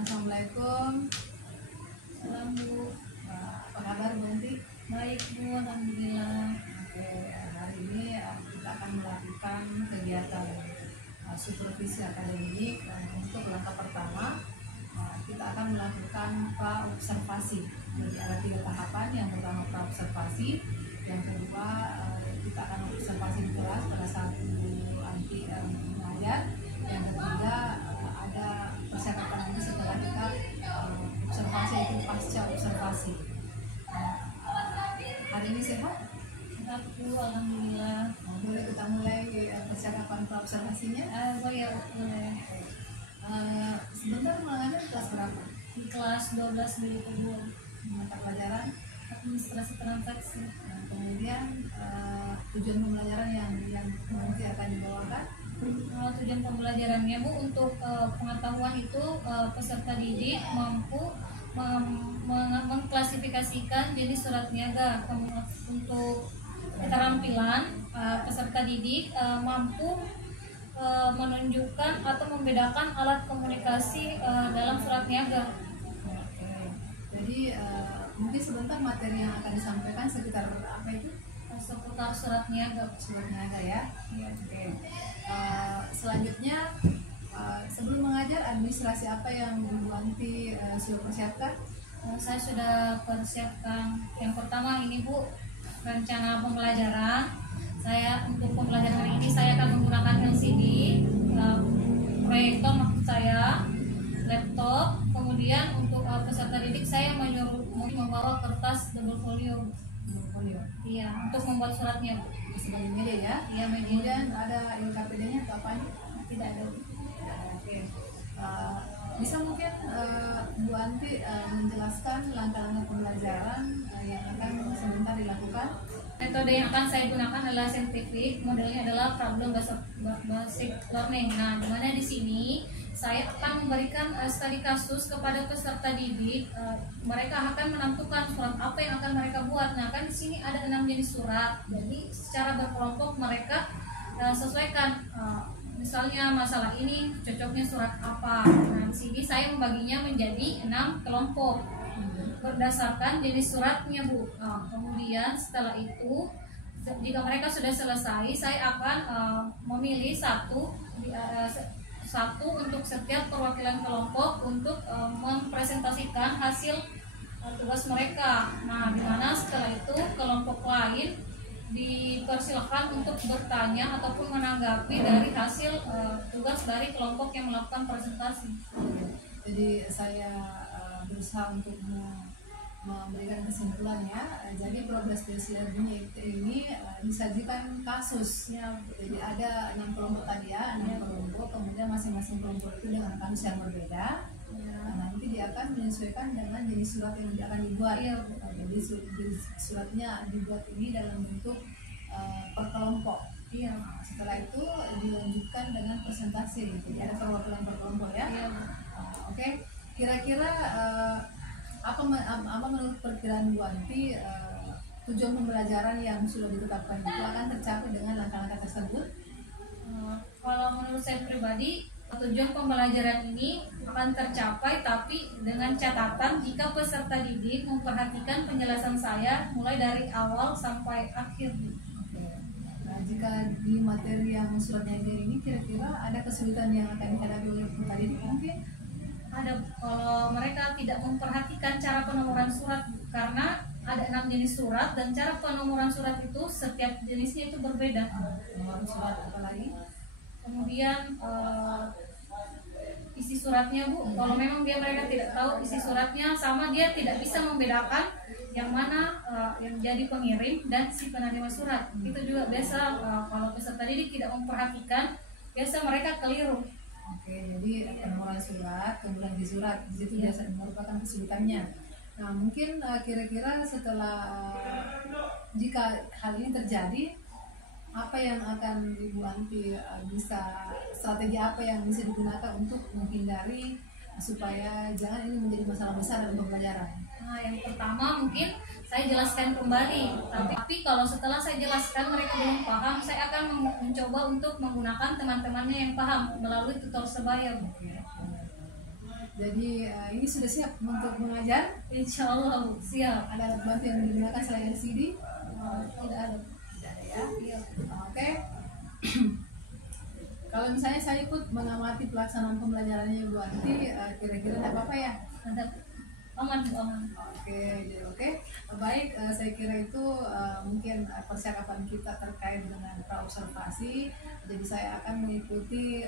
Assalamualaikum. Salam Bu. Apa kabar Bu Anti? Baik Bu, alhamdulillah. Oke, hari ini kita akan melakukan kegiatan supervisi akademik. Untuk langkah pertama kita akan melakukan pra-observasi. Jadi ada 3 tahapan. Yang pertama pra-observasi, yang kedua kita akan observasi di kelas pada saat Bu Anti mengajar, yang ketiga ada persiapan lagi setelah kita observasi, itu pasca observasi. Hari ini sehat? Sehat Bu, alhamdulillah. Boleh kita mulai percakapan pra-observasinya? Boleh. Sebentar mengajar kelas berapa? Di kelas 12 B Bu. Mata pelajaran Administrasi transaksi. kemudian tujuan pembelajaran yang nanti akan dibawakan. Tujuan pembelajarannya Bu, untuk pengetahuan itu peserta didik mampu mengklasifikasikan jenis surat niaga. Untuk keterampilan peserta didik mampu menunjukkan atau membedakan alat komunikasi dalam surat niaga. Oke. Jadi mungkin sebentar materi yang akan disampaikan sekitar apa itu? Seputar surat niaga. Surat niaga ya. Ya. Oke. Selanjutnya sebelum mengajar, administrasi apa yang Bu Anti sudah persiapkan? Saya sudah persiapkan. Yang pertama ini Bu, rencana pembelajaran. Saya untuk pembelajaran hari ini saya akan menggunakan LCD, proyektor maksud saya, laptop. Kemudian untuk peserta didik saya membawa kertas double folio. Iya, untuk membuat suratnya Bu. Sebagai media ya. Iya, media. Kemudian ada LKPD-nya atau apa? Tidak ada. Oke. Bisa mungkin Bu Anti menjelaskan langkah-langkah pembelajaran yang akan sebentar dilakukan? Metode yang akan saya gunakan adalah saintifik, modelnya adalah problem basic learning. Nah, dimana di sini saya akan memberikan studi kasus kepada peserta didik. Mereka akan menentukan surat apa yang akan mereka buat. Nah, kan di sini ada 6 jenis surat. Jadi secara berkelompok mereka sesuaikan. Misalnya masalah ini cocoknya surat apa. Nah, di sini saya membaginya menjadi 6 kelompok berdasarkan jenis suratnya Bu. Kemudian setelah itu, jika mereka sudah selesai, saya akan memilih satu untuk setiap perwakilan kelompok untuk mempresentasikan hasil tugas mereka. Nah, dimana setelah itu kelompok lain dipersilakan untuk bertanya ataupun menanggapi dari hasil tugas dari kelompok yang melakukan presentasi. Jadi saya berusaha untuk memberikan kesimpulannya. Jadi progress belajarnya ini disajikan kasus ya. Jadi ada 6 kelompok tadi ya, 6 kelompok, kemudian masing-masing kelompok itu dengan kasus yang berbeda. Nah, nanti dia akan menyesuaikan dengan jenis surat yang dia akan dibuat. Jadi suratnya dibuat ini dalam bentuk per kelompok. Nah, setelah itu dilanjutkan dengan presentasi. Jadi ada perwakilan per kelompok ya. Oke. Kira-kira apa menurut perkiraan Bu Anti tujuan pembelajaran yang sudah ditetapkan itu akan tercapai dengan langkah-langkah tersebut? Kalau menurut saya pribadi, tujuan pembelajaran ini akan tercapai, tapi dengan catatan jika peserta didik memperhatikan penjelasan saya mulai dari awal sampai akhir. Nah, jika di materi yang surat niaga ini kira-kira ada kesulitan yang akan dihadapi oleh peserta didik mungkin? Ada, kalau mereka tidak memperhatikan cara penomoran surat, karena ada 6 jenis surat dan cara penomoran surat itu setiap jenisnya itu berbeda. Penomoran surat apa lagi? Kemudian isi suratnya Bu, kalau memang mereka tidak tahu isi suratnya, sama dia tidak bisa membedakan yang mana yang jadi pengirim dan si penerima surat. Itu juga biasa kalau peserta didik tidak memperhatikan, biasa mereka keliru. Oke, jadi penomoran surat, kemudian di surat, di situ biasa merupakan kesulitannya. Nah, mungkin kira-kira setelah jika hal ini terjadi, apa yang akan Ibu Anti strategi apa yang bisa digunakan untuk menghindari supaya jangan ini menjadi masalah besar dalam pembelajaran? Nah, yang pertama mungkin saya jelaskan kembali, tapi kalau setelah saya jelaskan mereka belum paham, saya akan mencoba untuk menggunakan teman-temannya yang paham melalui tutor sebaya. Jadi ini sudah siap untuk mengajar? Insya Allah siap. Ada alat bantu yang digunakan selain LCD? Tidak ada. Tidak ada ya? Iya. Oke. Kalau misalnya saya ikut mengamati pelaksanaan pembelajarannya Bu Anti, kira-kira tidak apa-apa ya? Ada aman. Oke, jadi oke. Baik, saya kira itu mungkin percakapan kita terkait dengan praobservasi. Jadi saya akan mengikuti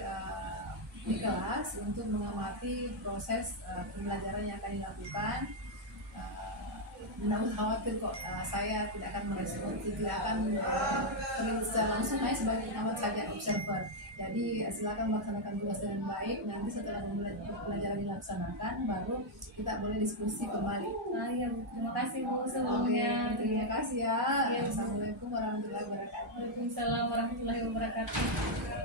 di kelas untuk mengamati proses pembelajaran yang akan dilakukan. Tidak usah khawatir kok, saya tidak akan merespon, tidak akan terlibat secara langsung, hanya sebagai pengamat saja, observer. Jadi silakan melaksanakan tugas dengan baik. Nanti setelah pembelajaran dilaksanakan, baru kita boleh diskusi kembali. Iya, terima kasih Bu Oke, sebelumnya. terima kasih ya. Iya, Bu. Assalamualaikum warahmatullahi wabarakatuh. Waalaikumsalam warahmatullahi wabarakatuh.